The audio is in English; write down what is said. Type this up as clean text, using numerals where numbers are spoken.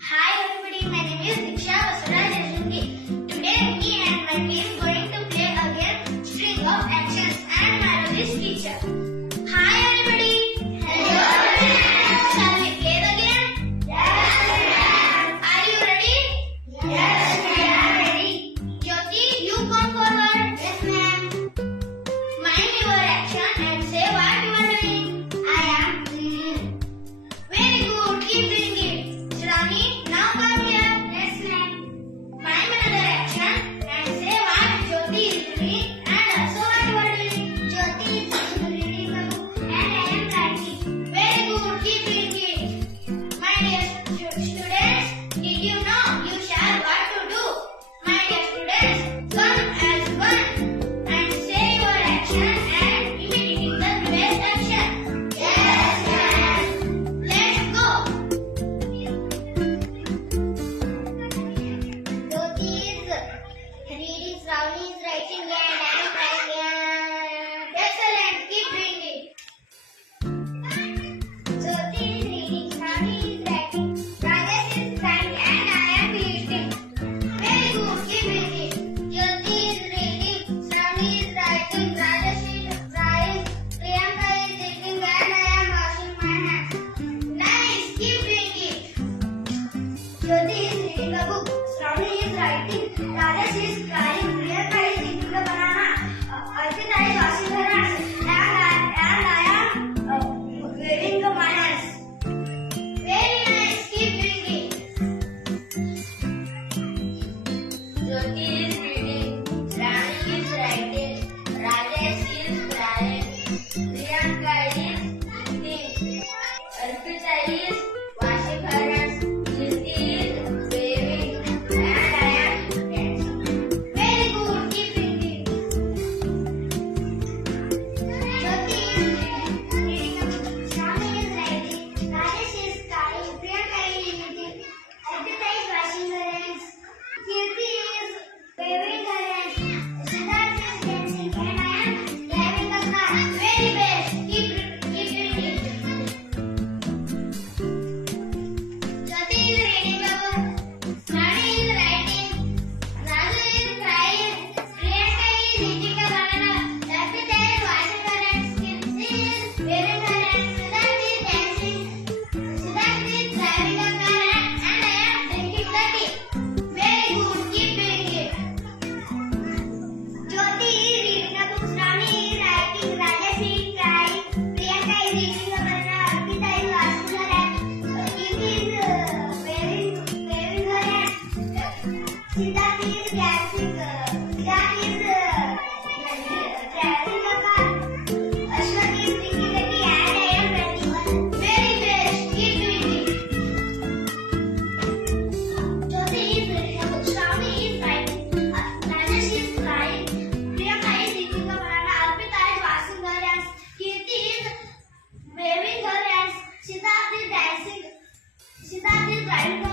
Hi everybody, my name is Diksha Vasudha Jasungi. Today me and my team going to play a game string of actions and my is teacher. Hi everybody. Hello. Shall we play the game? Yes. Are you ready? Yes, we are ready. Jyoti, you come forward. Yes, ma'am. Mind your action and say what you are doing. I am. Very good. Keep doing it. Shravani, now come here. Yes, ma'am. Mime another action and say what Jyoti is doing and also what you are doing. Jyoti is reading the book and I am writing. Very good. Keep doing it. My dear students, did you know you shall what to do? My dear students, come as one and say your action and imitating the previous action. Yes, ma'am. Let's go. Jyoti is reading, Shravani is writing, and I am writing. Excellent, keep doing it. Jyoti is reading, Shravani is writing, Rajesh is writing, and I am eating. Very good, keep doing it. Jyoti is reading, Shravani is writing, Rajesh is drawing, Priyanka is eating, and I am washing my hands. Nice, keep doing it. Jyoti is reading a book. Shravani is writing. Rajesh is crying. Priyanka is eating the banana. Arpita is washing her hands. And I am waving the my hands. Very nice. Keep doing it. Jyoti is reading. Shravani is writing. Rajesh is crying. Priyanka is eating. Arpita is washing her hands. Jyoti is waving. And I am dancing. Very good. Keep doing it. Jyoti is reading a book. Shravani is writing. Rajesh is crying. Priyanka is eating. Arpita is washing her hands. Jyoti is waving her hands. Siddharth is dancing. And I am driving a car. Very best. Keep doing it. Jyoti is reading a book. Shravani is writing. Raju is crying. Priyanka is eating a banana. Arpita is washing her hands. Kirti is waving her hands. Siddharth is dancing. Siddharth is driving a car and I am drinking the tea. Very good. Keep doing it. Jyoti is reading a book. Shravani is writing. Rajesh is crying. Priyanka is eating a banana. Arpita is washing her hands. Kirti is waving her hands. Siddharth is dancing. Siddharth is driving a car. Ashwat is drinking the tea and I am writing. Very best. Keep doing it. Jyoti is reading a book. Shravani is writing. Rajesh is crying. Priyanka is eating a banana. Arpita is washing her hands. Kirti is waving her hands. Siddharth is dancing. Siddharth is driving a